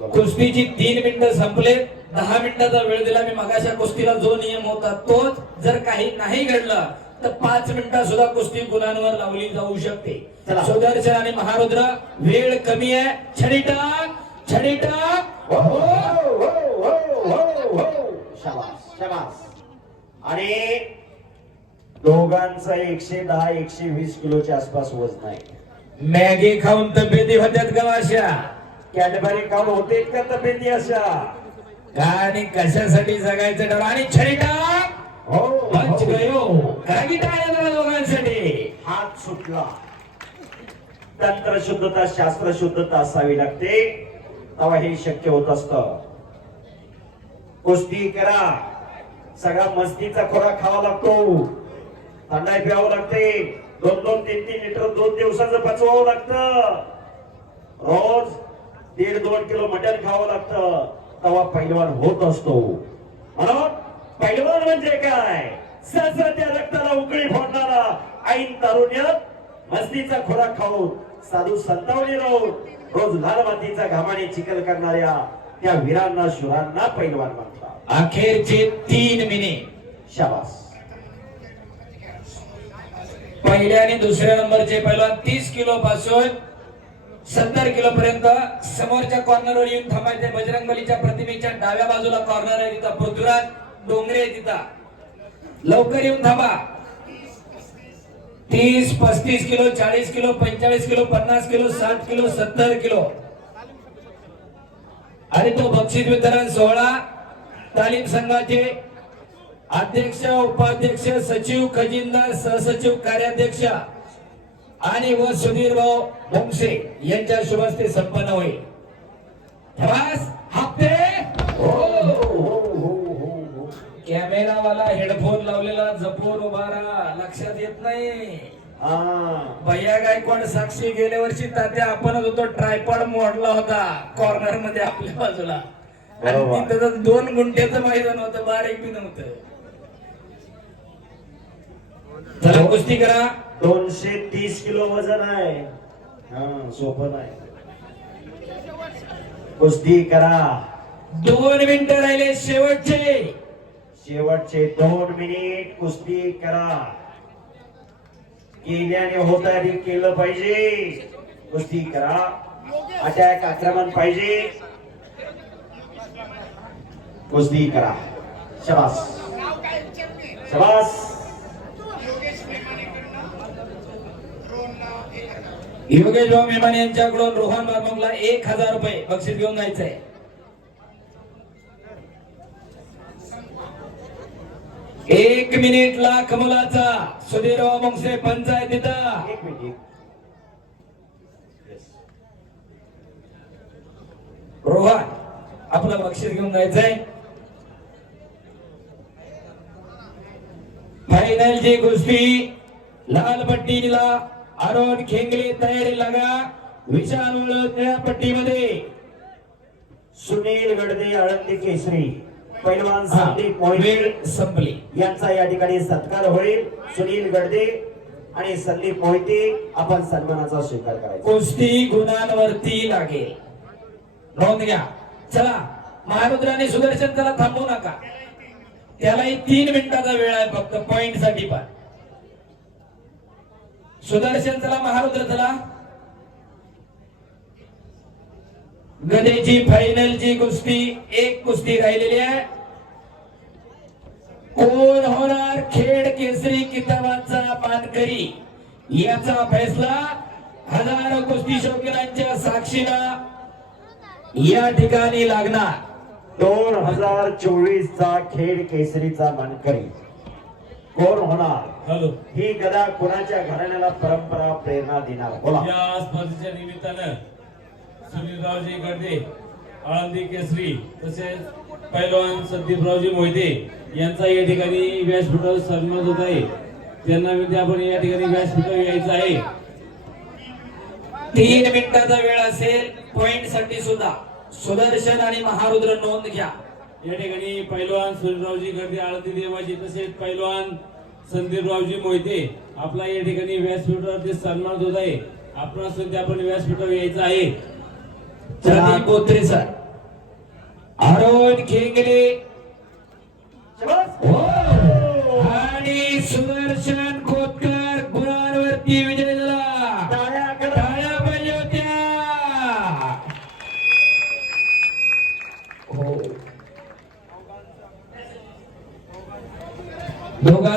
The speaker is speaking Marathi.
कुस्तीची 3 मिनिटं संपले. 10 मिनिटाचा वेळ दिला मी मगाच्या कुस्तीला. जो नियम होता तोच जर काही नाही घडलं तर 5 मिनिटं सुद्धा कुस्ती गुणांवर लावली जाऊ शकते. सुदर्शन आणि महारुद्र वेळ कमी आहे. छडी टाक, छडी टाक. शाबास शाबास. आणि दोघांचा 110 120 किलोच्या आसपास वजन आहे. मॅगी खाऊन तब्येती होत्यात का अशा? कॅडबरी खाऊन होते का तब्येती अशा? आणि कशासाठी जगायचं डर? आणि छडी टाक. हो पंच गयो. काही टाळ्या दोघांसाठी. हात सुटला. तंत्र शुद्धता शास्त्र शुद्धता असावी लागते तेव्हा हे शक्य होत असतं. कुस्ती करा. सगळा मस्तीचा खोराक खावा लागतो. थंडाई प्यावं लागते. 2-2, 3-3 लिटर 2 दिवसाचं पचवावं लागतं. रोज 1.5-2 किलो मटण खावं लागतं तेव्हा पैलवान होत असतो. म्हणून पैलवान म्हणजे काय? त्या रक्ताला उकळी फोडणारा ऐन तारुण्यात मस्तीचा खोराक खाऊन साधू संतावली राहून रोज लाल मातीचा घामाने चिखल करणाऱ्या त्या वीरांना शूरांना पैलवान म्हणतात. अखेरचे 3 मिनिट. शाबास. पहिल्या आणि दुसऱ्या नंबरचे पैलवान 30 किलो पासून 70 किलो पर्यंत समोरच्या कॉर्नरवर येऊन थांबायचे. बजरंगबलीच्या प्रतिमेच्या डाव्या बाजूला कॉर्नर आहे तिथं. पृथ्वीराज डोंगरे तिथं. लवकर येऊन थांबा. 30-35 kilo, 40 kilo, 45 kilo, 50 kilo, 60 kilo, 70 kilo. आणि तो बक्षीस वितरण सोहळा तालीम संघाचे अध्यक्ष, उपाध्यक्ष, सचिव, खजिनदार, सहसचिव, कार्याध्यक्ष आणि व सुधीर भाऊ भोंगसे यांच्या शुभ हस्ते संपन्न होईल. हप्ते. कॅमेरावाला हेडफोन लावलेला जपून उभा राहा. लक्षात येत नाही. भैया गायकवाड साक्षी गेल्या वर्षी तात्या आपणच होतो. ट्रायपॉड मोडला होता कॉर्नर मध्ये आपल्या बाजूला. आणि तिथं 2 गुंठ्याचं मैदान होतं. बारीक बी नव्हतं. चला कुस्ती करा. 230 किलो वजन आहे. सोपं नाही. कुस्ती करा. 2 मिनिटं राहिले शेवटचे. शेवटचे 2 मिनिट कुस्ती करा. केल्याने होत आहे केलं पाहिजे. कुस्ती करा. अटॅक आक्रमण पाहिजे. कुस्ती करा. शाबास शाबास. योगेश भाऊ मेमाने यांच्याकडून रोहन बारमुंगला 1000 रुपये बक्षीस घेऊन जायचंय. एक मिनिटला कमलाचा सुधीरराव मुंगसे पंचायत तिथं. 1 मिनिट. रोहन आपलं बक्षीस घेऊन जायचंय. फायनल ची कुस्ती लाल पट्टीला अरुण खेंगले तयारी लागा. विशाल निळ्या पट्टीमध्ये सुनील गडदे आळंदी केसरी पैलवान संदीप मोहिते संपली यांचा या ठिकाणी सत्कार होईल. सुनील गडदे आणि संदीप मोहिते आपण सन्मानाचा स्वीकार करायचा. कुस्ती गुणांवरती लागेल. नोंद घ्या. चला महारुद्र आणि सुदर्शन त्याला थांबवू नका. त्यालाही 3 मिनिटाचा वेळ आहे फक्त पॉइंट साठी. पण सुदर्शन चला, महारुद्र चला. गदेची फायनलची कुस्ती 1 कुस्ती राहिलेली आहे. कोण होणार खेड केसरी किताबाचा मानकरी याचा फैसला हजारो कुस्ती शौकीनांच्या साक्षीला या ठिकाणी लागणार. 2024 चा खेड केसरीचा मानकरी कोण होणार? हॅलो. ही गदा कोणाच्या घराण्याला परंपरा प्रेरणा देणार? बोला. या स्पर्धेच्या निमित्तानं सुनीलरावजी गडदे आळंदी केसरी तसेच पैलवान संदीपरावजी मोहिते यांचा या ठिकाणी व्यासपीठावर सन्मान होत आहे. त्यांना विनंती आपण या ठिकाणी व्यासपीठावर यायचं आहे. 3 मिनिटाचा वेळ असेल पॉइंट साठी सुद्धा. सुदर्शन आणि महारुद्र नोंद घ्या. या ठिकाणी पैलवान सुनीलरावजी गडदे आळंदी देवाजी तसेच पैलवान संदीपरावजी मोहिते आपला या ठिकाणी व्यासपीठावरती सन्मान होत आहे. आपणास आपण व्यासपीठावर यायचं आहे. प्रदीप बोत्रे सर अरुण खेंगले शाबास. हो. आणि सुदर्शन खोतकर गुणांवरती विजय झाला. टाळ्या कडा. टाळ्या पाहिजे होत्या. हो दोघा